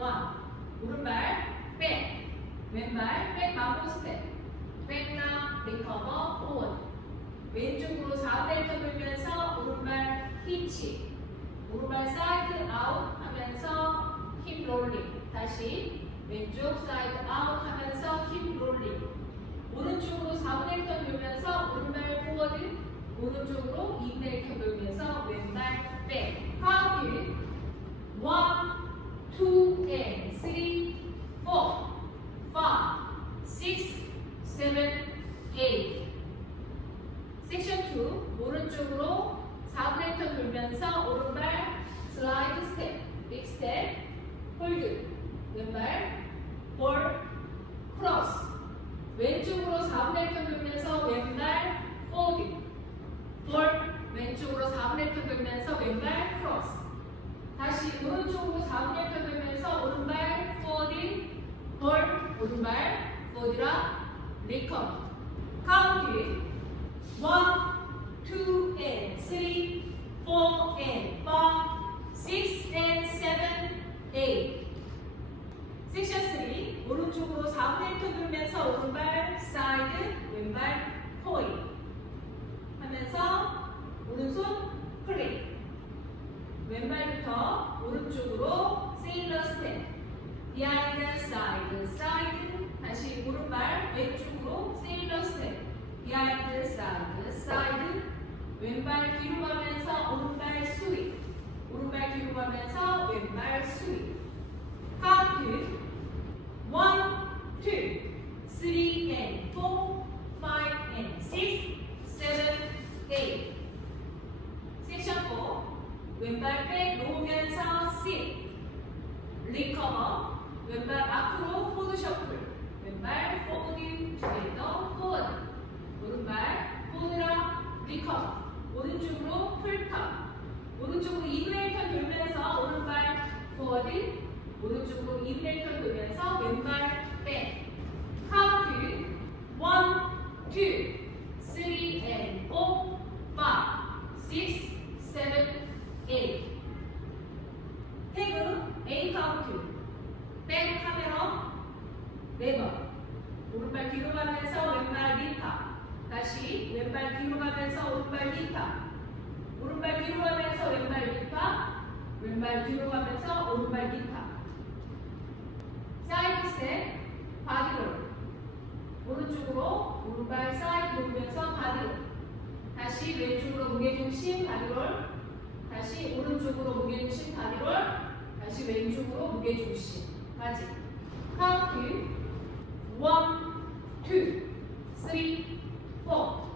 오른발 백, 왼발 백 마고 스텝, 백락 리커버 포워드. 왼쪽으로 4분의 1턴 돌면서 오른발 히치, 오른발 사이드 아웃 하면서 힙 롤링. 다시 왼쪽 사이드 아웃 하면서 힙 롤링. 오른쪽으로 4분의 1턴 돌면서 오른발 포워드, 오른쪽으로 2분의 1턴 돌면서 왼발 백. 카운트 1, 2, and 3, 4, 5, 6, 7, 8. 섹션 2, 오른쪽으로 4분의 1턴 돌면서 오른발 슬라이드 스텝, 빅 스텝, 홀드, 왼발 볼, 크로스. 왼쪽으로 4분의 1턴 돌면서 왼발 포워드, 볼, 왼쪽으로 4분의 1턴 돌면서 왼발 크로스. 다시 오른쪽으로 4분의 1턴 돌면서 오른발 포워드, 볼, 오른발 포워드라 리커버. 카운트 1, 2, and 3, 4, and 5, 6, and 7, 8. 섹션 3, 오른쪽으로 4분의 1턴 돌면서 오른발 사이드, 왼발 포인 하면서 오른손 클릭. 왼발부터 오른쪽으로 세일러 스텝, 비하인드 사이드 사이드. 다시 오른발 왼쪽으로 세일러 스텝, 비하인드 사이드 사이드. 왼발 뒤로 가면서 오른발 스윗, 오른발 뒤로 가면서 왼발 스윗. 카운트 1, 2, 3, and 4, 5, and 6, 7, 8. 섹션 4, 왼발 백 놓으면서 sit, 리커버. 왼발 앞으로 포드 셔플, 왼발 포드 투게더 포워드, 오른발 포드랑 리커버. 오른쪽으로 풀탑, 오른쪽으로 2분의 1턴 돌면서 오른발 포워드, 오른쪽으로 2분의 1턴 돌면서 왼발 백. 카운트 1, 2, 3, and 4, 5, 6, 7, 8. 태그 A 카운트, 백 카메라 4번. 오른발 뒤로 가면서 왼발 리타. 다시 왼발 뒤로 가면서 오른발 리타. 오른발 뒤로 가면서 왼발 리타. 왼발 뒤로 가면서 오른발 리타. 사이드 스텝, 바디롤. 오른쪽으로 오른발 사이드 돌면서 바디롤. 다시 왼쪽으로 무게중심 바디롤. 다시 오른쪽으로 무게중심 바디롤. 다시 왼쪽으로 무게중심까지. 카운트 1, 2, 3, 4,